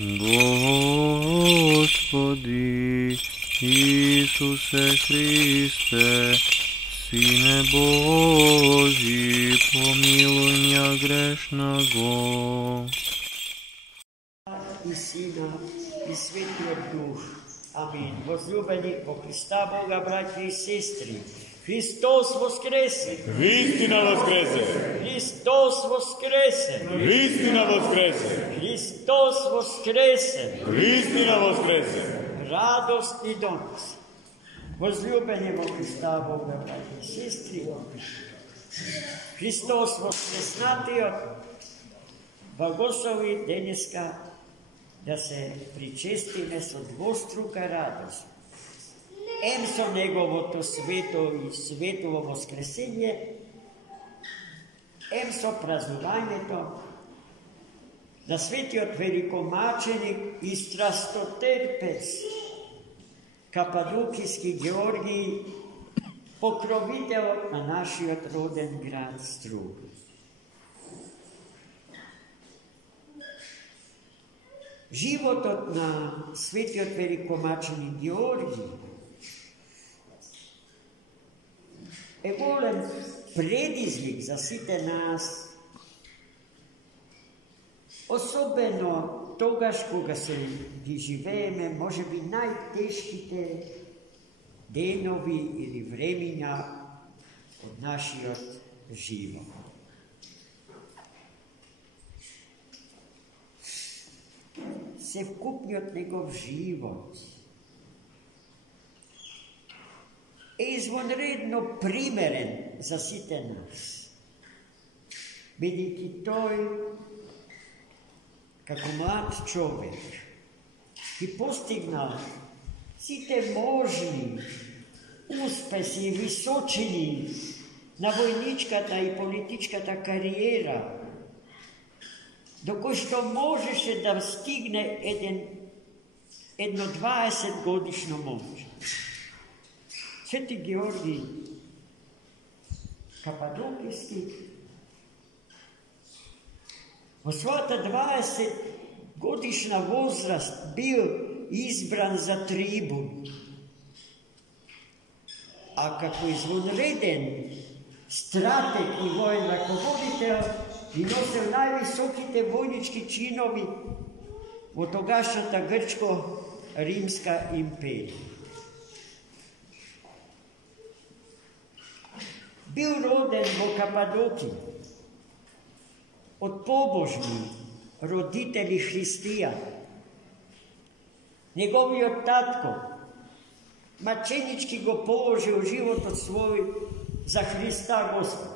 Господи Исусе Христе, Сине Божий, помилуй меня грешного. И Сина, и Святиот Дух. Аминь. Возлюбени во Христа Бога, братья и сестры, Христос воскресе! Истина воскресе! Христос воскресе! Истина воскресе! Христос воскресе! Истина воскресе! Радостни донос. Возлюбени во Христа Бога, братья и сестры, Христос воскреснатиот благослови денеска да се причестиме со двострука радост. Ем со Неговото свето и светово воскресение, ем со празнувањето на светиот великомаченик и страстотерпец Кападокијски Георгий, покровителот на нашиот роден град Струг. Животот на светиот великомаченик Георгий е голем предизвик за сите нас, особено тогаш кога се ги живееме, може би најтешките денови или времиња од нашиот живот. Севкупниот негов живот е извонредно примерен за сите нас, бидејќи тој, како млад човек, и постигнал сите можни успеси и височини на војничката и политичката кариера, до кој што можеше да стигне едно 20 годишно момче. Свети Георгий Кападокијски во својата 20 годишна возраст бил избран за трибун, а како извонреден стратег и воен раководител и носел највисоките војнички чинови во тогашната Грчко-Римска империја. Бил роден во Кападокија од побожни родители христијани. Неговиот татко маченички го положил животот свој за Христа Господ.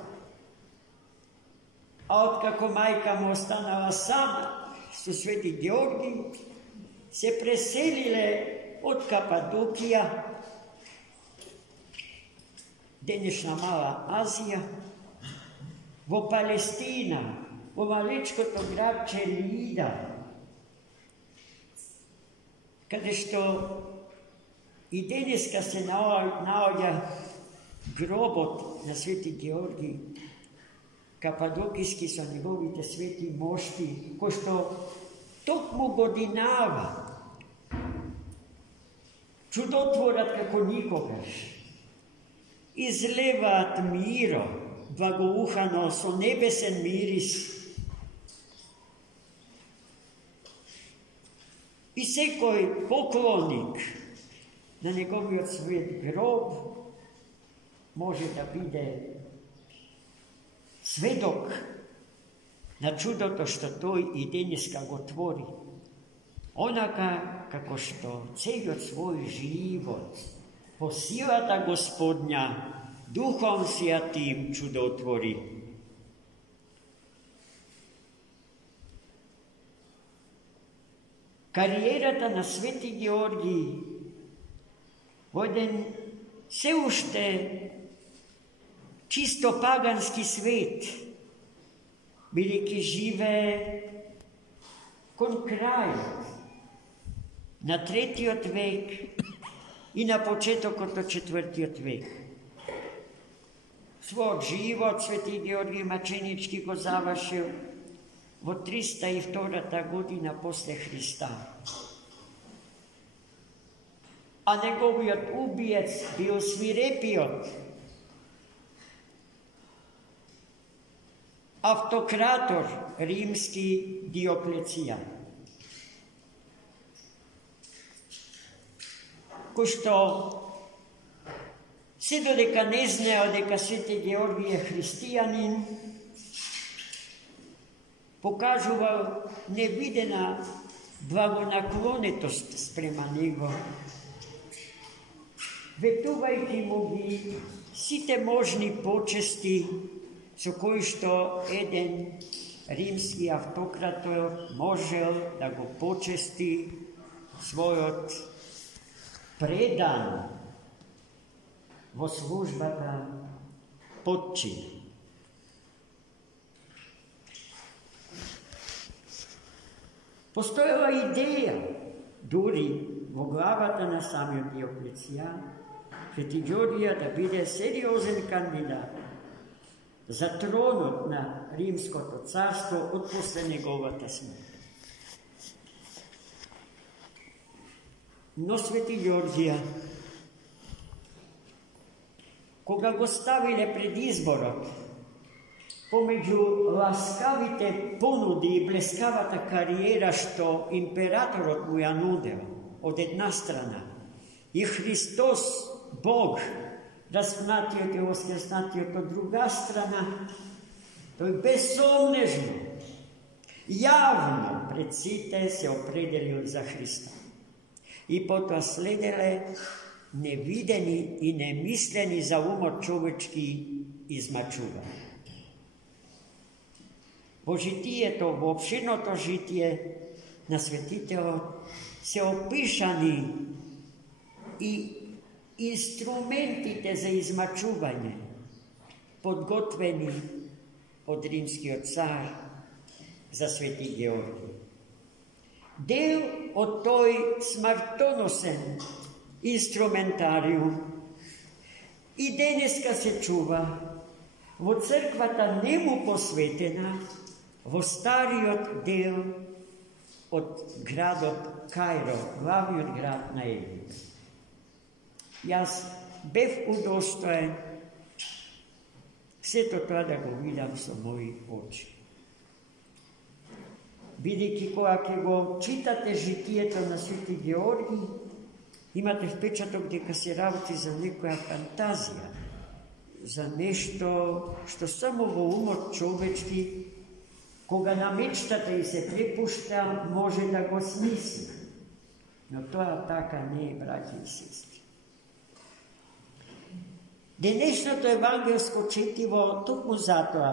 А откако мајка му останала сама со Свети Георгий, се преселиле од Кападокија, денешна Мала Азија, во Палестина, во малечкото градче Лида, каде што и денеска се наоѓа гробот на Свети Георгий Кападокијски со неговите свети мошти, кој што токму годинава чудотворат како никогаш, излеваат миро, благоухано со небесен мирис. И секој поклонник на неговиот свет гроб може да биде сведок на чудото што тој и денеска го твори. Онака како што целиот свој живот по силата Господња Духом Святим чудотвори. Кариерата на Свети Георгий во еден се уште чисто пагански свет, бидејќи живее кон крајот на 3 век и на почетокот од 4 век. Својот живот Свети Георгий Маченички го завршил во 302 година после Христа. А неговиот убиец бил свирепиот автократор римски Диоклецијан, кој што се додека не знаел дека Свети Георги е христијанин, покажувал невидена благонаклонетост спрема него, ветувајќи му ги сите можни почести со кои што еден римски автократор можел да го почести својот предан во службата подчин. Постоела идеја, дури во главата на самиот Диоклецијан, Свети Ѓорѓија да биде сериозен кандидат за тронот на Римското царство од после неговата смрт. Но Свети Ѓорѓија, кога го ставиле пред изборот помеѓу ласкавите понуди и блескавата кариера што императорот му ја нудел од една страна и Христос, Бог, распнатиот и воскреснатиот од друга страна, тој безсомнежно, јавно пред сите се определил за Христа. И потоа следеле невидени и немислени за умот човечки измачувања. Во житието, во опширното житие на светителот се опишани и инструментите за измачување, подготвени од римскиот цар за Свети Георги. Дел од тој смртоносен инструментариум и денеска се чува во црквата нему посветена во стариот дел од градот Кајро, главниот град на Египет. Јас бев удостоен сето тоа да го видам со мои очи. Бидејќи кога ќе го читате житието на Свети Георги, имате впечаток дека се работи за некоја фантазија, за нешто што само во умот човечки, кога на мечтата и се препушта, може да го смисли. Но тоа така не е, браќи и сестри. Денешното евангелско четиво токму затоа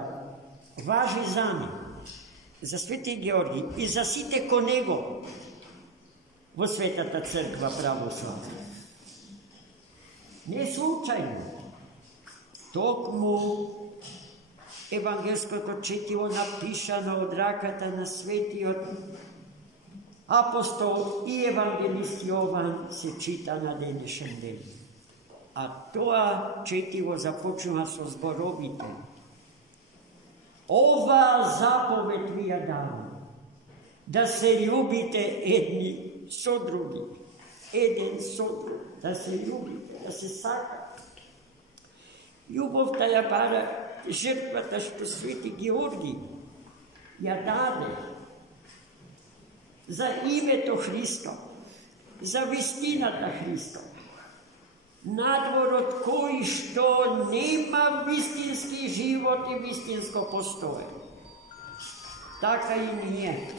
важи за мене, за Свети Георги и за сите ко него во Светата црква православна. Не случајно, токму евангелското четиво напишано од раката на светиот апостол и евангелист Јован се чита на денешен ден. А тоа четиво започнува со зборовите: ова заповед ви ја давам, да се љубите едни со други, еден со друг, да се љубите, да се сакате. Љубовта ја бара жртвата што Свети Георги ја даде за името Христо, за вистината Христо, надвор од кој што нема вистински живот и вистинско постоење. Така и ние.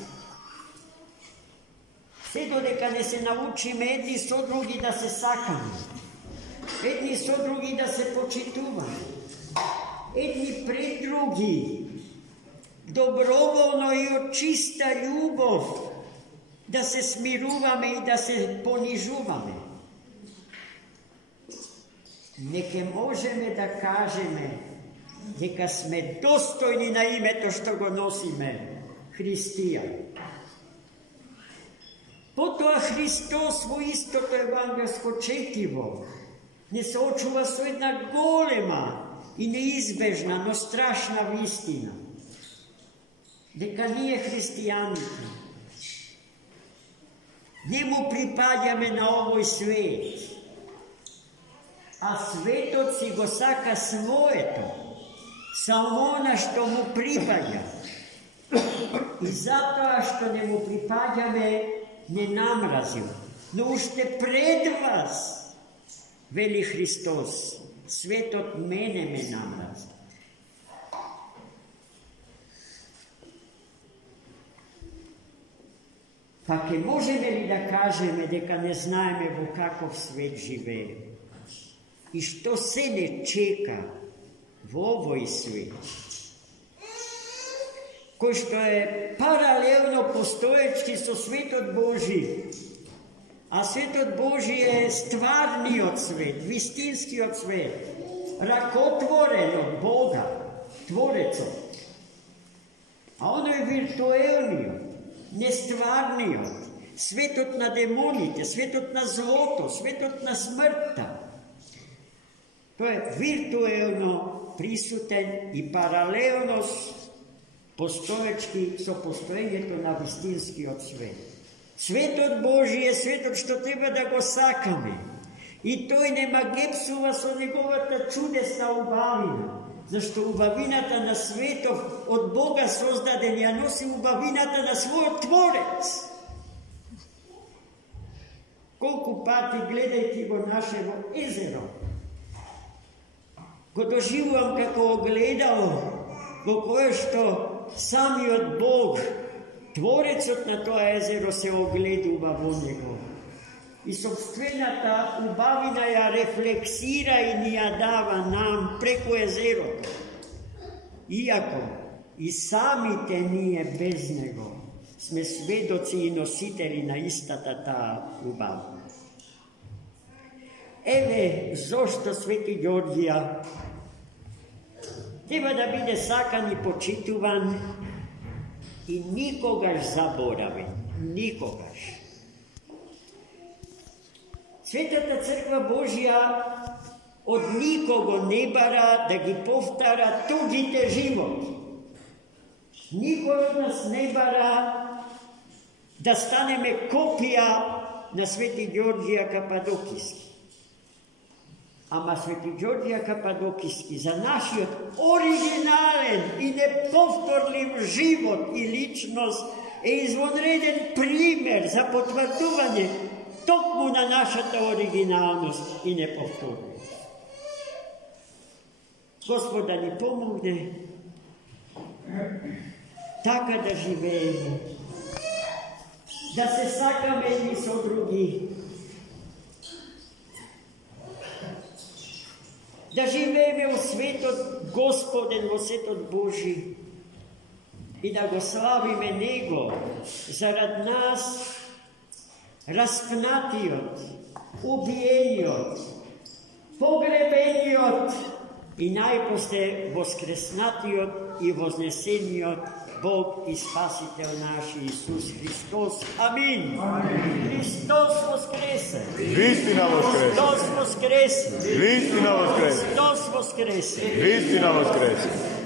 Се додека не се научиме едни со други да се сакаме, едни со други да се почитуваме, едни пред други доброволно и од чиста љубов да се смируваме и да се понижуваме, неке можеме да кажеме дека сме достојни на името што го носиме, христијани. Потоа Христос во истото евангелско четиво не се очува со една голема и неизбежна, но страшна вистина. дека ние христијаните не му припаѓаме на овој свет, а светот си го сака своето, само она што му припаѓа. И затоа што не му припаѓаме, не намразил. Но уште пред вас, вели Христос, светот мене ме намрази. Па ке можеме ли да кажеме дека не знаеме во каков свет живееме? И што се не чека во овој свет, кој што е паралелно постоечки со светот Божи, а светот Божи е стварниот свет, вистинскиот свет, ракотворен од Бога, Творецот. А оно е виртуелниот, нестварниот, светот на демоните, светот на злото, светот на смртта. Тој е виртуелно присутен и паралелно постоечки со постоењето на вистинскиот свет. Светот Божи е светот што треба да го сакаме. И тој нема гепсува со неговата чудесна убавина, зашто убавината на светот од Бога создаден ја носи убавината на својот Творец. Колку пати гледајќи го нашево езеро, го доживувам како огледало во кое што самиот Бог, Творецот на тоа езеро, се огледува во него. И собствената убавина ја рефлексира и ни ја дава нам преку езерото. Иако и самите ние без него сме сведоци и носители на истата таа убавина. Еве зошто Свети Ѓорѓија треба да биде сакан и почитуван и никогаш заборавен. Никогаш. Светата Црква Божја од никого не бара да ги повтара туѓите животи. Никој од нас не бара да станеме копија на Свети Ѓорѓија Кападокиски. Ама Свети Ѓорѓија Кападокиски за нашиот оригинален и неповторлив живот и личност е извонреден пример за потврдување токму на нашата оригиналност и неповторливост. Господ да ни помогне така да живееме, да се сакаме едни со други, да живееме во светот Господен, во светот Божи и да го славиме Него зарад нас, распнатиот, убиениот, погребениот и најпосле воскреснатиот и вознесениот Бог и Спасител наш Исус Христос. Амин. Христос воскресе. Вистина воскресе. Христос воскресе. Вистина воскресе. Христос воскресе. Вистина воскресе.